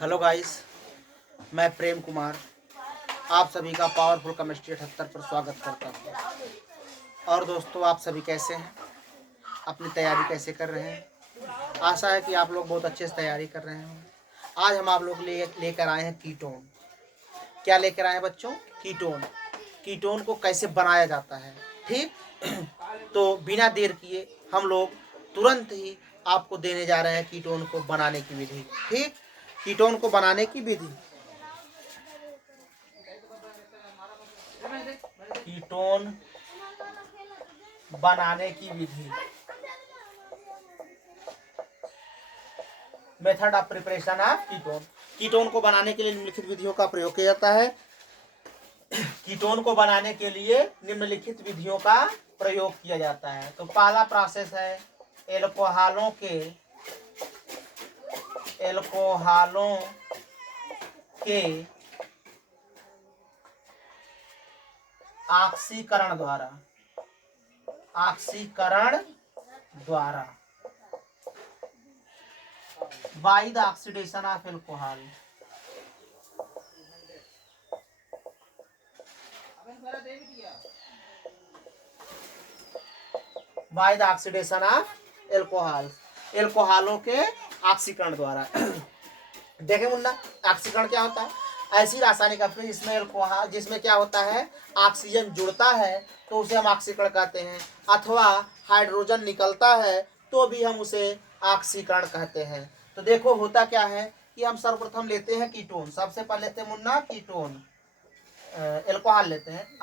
Hello guys, मैं प्रेम कुमार आप सभी का पावरफुल केमिस्ट्री 78 पर स्वागत करता हूँ। और दोस्तों, आप सभी कैसे हैं? अपनी तैयारी कैसे कर रहे हैं? आशा है कि आप लोग बहुत अच्छे से तैयारी कर रहे हैं। आज हम आप लोग लेकर आए हैं कीटोन। क्या लेकर आए हैं बच्चों? कीटोन। कीटोन को कैसे बनाया जाता है, ठीक? तो बिना देर किए हम लोग तुरंत ही आपको देने जा रहे हैं कीटोन को बनाने की विधि, ठीक? कीटोन को बनाने की विधि। कीटोन बनाने की विधि, method of preparation of ketone. Ketone को बनाने के लिए निम्नलिखित विधियों का प्रयोग किया जाता है। कीटोन को बनाने के लिए निम्नलिखित विधियों का प्रयोग किया जाता है। तो पहला प्रोसेस है एल्कोहलों के ऑक्सीकरण द्वारा by the oxidation of alcohol. By the oxidation of alcohol, एल्कोहलों के ऑक्सीकरण द्वारा। देखें मुन्ना, ऑक्सीकरण क्या होता है? ऐसी रासायनिक अभिक्रिया जिसमें एल्कोहल, जिसमें क्या होता है, ऑक्सीजन जुड़ता है तो उसे हम ऑक्सीकरण कहते हैं, अथवा हाइड्रोजन निकलता है तो भी हम उसे ऑक्सीकरण कहते हैं। तो देखो होता क्या है कि हम सर्वप्रथम लेते हैं कीटोन। सबसे पहले लेते हैं मुन्ना कीटोन, एल्कोहल लेते हैं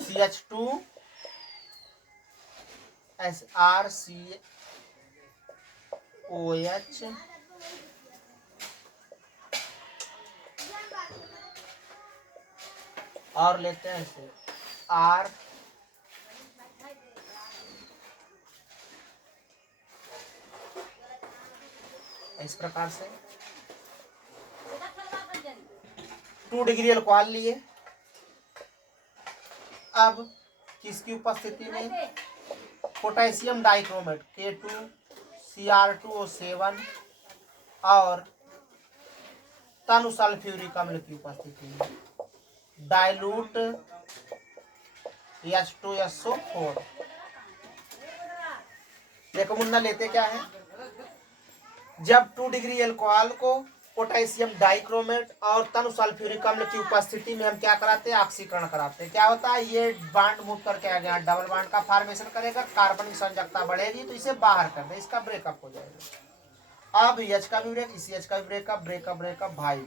RCH2 RCOH और लेते हैं इसे R इस प्रकार से 2 डिग्री अल्कोहल लिए। अब किसकी उपस्थिति में? पोटेशियम डाइक्रोमेट K2Cr2O7 और तनु सल्फ्यूरिक अम्ल की उपस्थिति में डाइल्यूट H2SO4। देखो मुन्ना, लेते क्या है? जब 2 डिग्री एल्कोहल को पोटेशियम डाइक्रोमेट और तनु सल्फ्यूरिक अम्ल की उपस्थिति में हम क्या कराते हैं? ऑक्सीकरण कराते हैं। क्या होता है? ये बांड मूव करके आ गया, डबल बांड का फॉर्मेशन करेगा, कार्बन की संयोजकता बढ़ेगी तो इसे बाहर कर दे, इसका ब्रेकअप हो जाएगा। अब H का भी ब्रेक, इसी H का भी ब्रेकअप भाई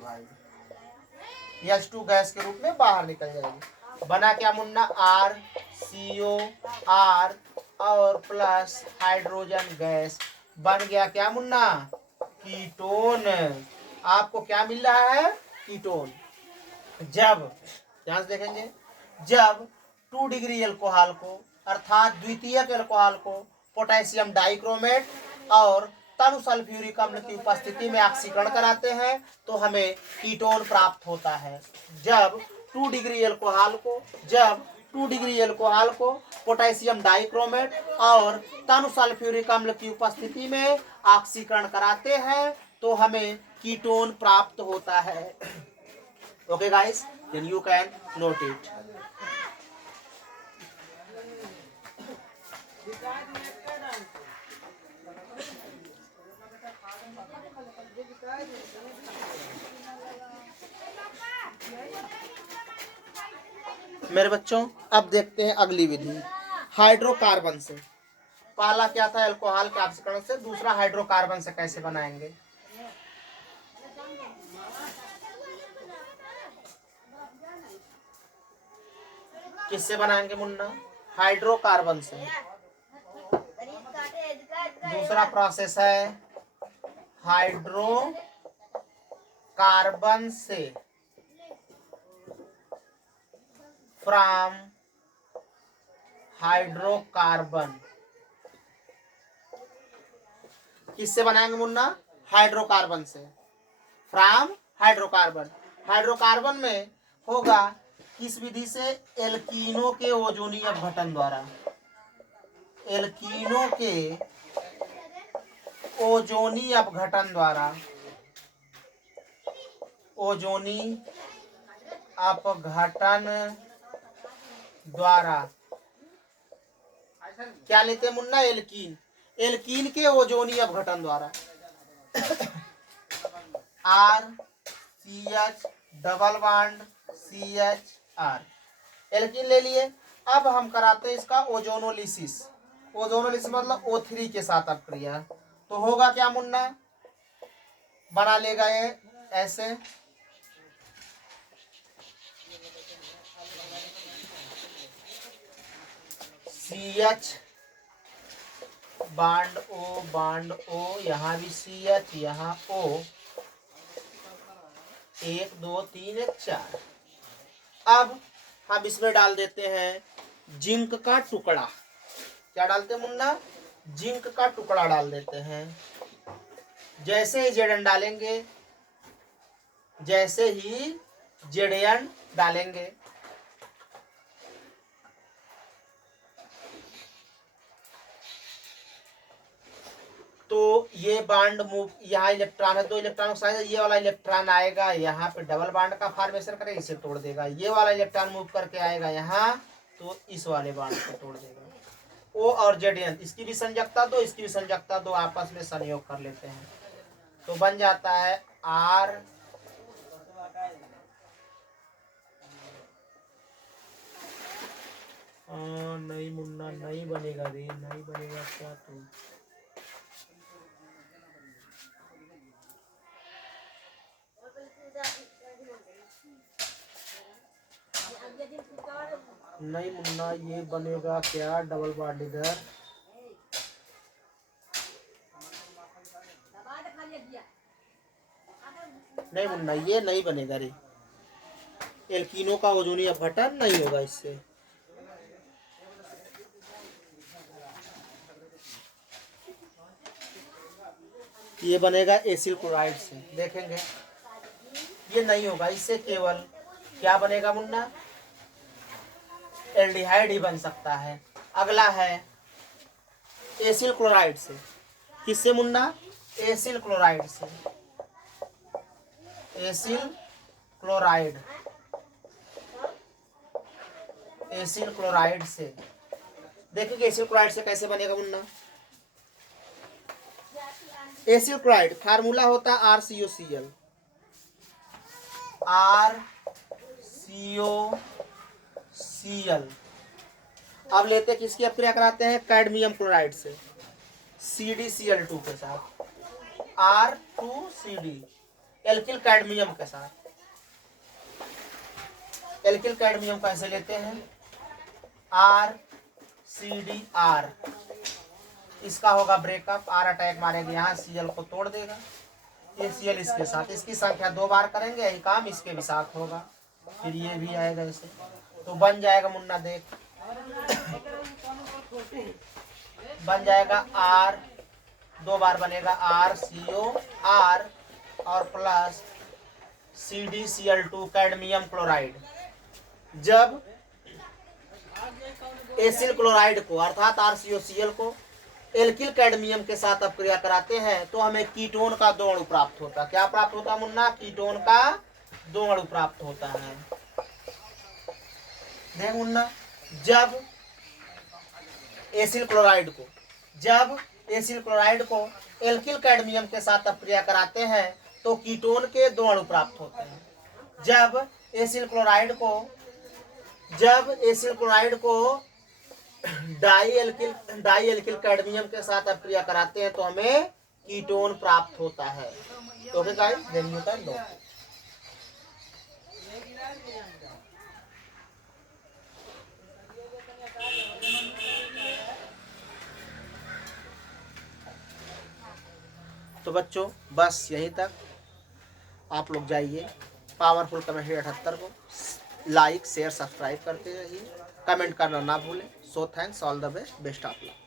H2 गैस के रूप में बाहर निकल जाएगी। बना क्या मुन्ना? RCOR और प्लस हाइड्रोजन गैस बन गया क्या मुन्ना? कीटोन। आपको क्या मिल रहा है? कीटोन। जब ध्यान से देखेंगे, जब 2 डिग्री एल्कोहल को अर्थात द्वितीयक एल्कोहल को पोटेशियम डाइक्रोमेट और तनु सल्फ्यूरिक अम्ल की उपस्थिति में ऑक्सीकरण कराते हैं तो हमें कीटोन प्राप्त होता है। जब 2 डिग्री एल्कोहल को पोटेशियम डाइक्रोमेट और तनु सल्फ्यूरिक अम्ल की उपस्थिति में ऑक्सीकरण कराते हैं तो हमें कीटोन प्राप्त होता है। Okay guys, then you can note it. मेरे बच्चों, अब देखते हैं अगली विधि हाइड्रोकार्बन से। पहला क्या था? एल्कोहल के ऑक्सीकरण से। दूसरा हाइड्रोकार्बन से कैसे बनाएंगे? किससे बनाएंगे मुन्ना? हाइड्रोकार्बन से। दूसरा प्रोसेस है हाइड्रोकार्बन से, फ्रॉम हाइड्रोकार्बन। किससे बनाएंगे मुन्ना? हाइड्रोकार्बन से, फ्रॉम हाइड्रोकार्बन। हाइड्रोकार्बन में होगा किस विधि से? एल्कीनों के ओजोनी अपघटन द्वारा। एल्कीनों के ओजोनी अपघटन द्वारा। ओजोनी अपघटन द्वारा क्या लेते हैं मुन्ना? एल्कीन। एल्कीन के ओजोनी अपघटन द्वारा RCH double bond CHR। Alkene ले लिए। अब हम कराते हैं इसका ओजोनोलिसिस। ओजोनोलिसिस मतलब O3 के साथ अपक्रिया। तो होगा क्या मुन्ना? बना लेगा ये ऐसे, CH बांड O, यहाँ भी CH, यहाँ O, 1 2 3 1 4। अब हम इसमें डाल देते हैं जिंक का टुकड़ा। क्या डालते हैं मुन्ना? जिंक का टुकड़ा डाल देते हैं। जैसे ही Zn डालेंगे, जैसे ही Zn डालेंगे, तो ये बांड मूव, यहाँ इलेक्ट्रॉन है, 2 इलेक्ट्रॉन साइज है, ये वाला इलेक्ट्रॉन आएगा यहाँ पे डबल बांड का फॉर्मेशन करेगा, इसे तोड़ देगा। ये वाला इलेक्ट्रॉन मूव करके आएगा यहाँ, तो इस वाले बांड को तोड़ देगा। O और Zn, इसकी भी संयोजकता 2, इसकी भी संयोजकता 2, आपस में संयोग कर लेते हैं, तो बन जाता है R नहीं मुन्ना, नहीं बनेगा रे, नहीं बनेगा क्या? तो नहीं मुन्ना, ये बनेगा क्या? डबल बॉन्ड इधर, नहीं मुन्ना, ये नहीं बनेगा रे। एल्कीनों का ओजोनी अपघटन नहीं होगा इससे। ये बनेगा एसिल क्लोराइड से। देखेंगे ये नहीं होगा इससे, केवल क्या बनेगा मुन्ना? एल्डिहाइड ही बन सकता है। अगला है एसिल क्लोराइड से। किससे मुन्ना? एसिल क्लोराइड से। एसिल क्लोराइड, एसिल क्लोराइड से। देखेंगे एसिल क्लोराइड से कैसे बनेगा मुन्ना? एसिल क्लोराइड फार्मूला होता है RCOCl। RCOCl। अब लेते किसकी अपक्रिया कराते हैं? कैडमियम क्लोराइड से, CdCl2 के साथ, R2CD, एल्किल कैडमियम के साथ। एल्किल कैडमियम कैसे लेते हैं? RCdR। इसका होगा ब्रेकअप, R अटैक मारेगा यहाँ, Cl को तोड़ देगा, ये Cl इसके साथ, इसकी संख्या 2 बार करेंगे, यही काम इसके भी साथ होगा, फिर ये भी आएगा इसे, तो बन जाएगा मुन्ना, देख बन जाएगा R, 2 बार बनेगा RCOR और प्लस CdCl2 कैडमियम क्लोराइड। जब एसिल क्लोराइड को अर्थात RCOCl को एल्किल कैडमियम के साथ अपक्रिया कराते हैं तो हमें कीटोन का 2 अणु प्राप्त होता है। क्या प्राप्त होता है मुन्ना? कीटोन का 2 अणु प्राप्त होता है। देख मुन्ना, जब एसिल क्लोराइड को एल्किल कैडमियम के साथ अपक्रिया कराते हैं तो कीटोन के 2 अणु प्राप्त होते हैं। जब एसिल क्लोराइड को डाई एल्किल कैडमियम के साथ अपक्रिया कराते हैं तो हमें कीटोन प्राप्त होता है। तो गाइस वैल्यू का लो। तो बच्चों बस यहीं तक। आप लोग जाइए पावरफुल केमिस्ट्री 78 को लाइक शेयर सब्सक्राइब करते रहिए, कमेंट करना ना भूलें। So thanks, all the best, best of luck.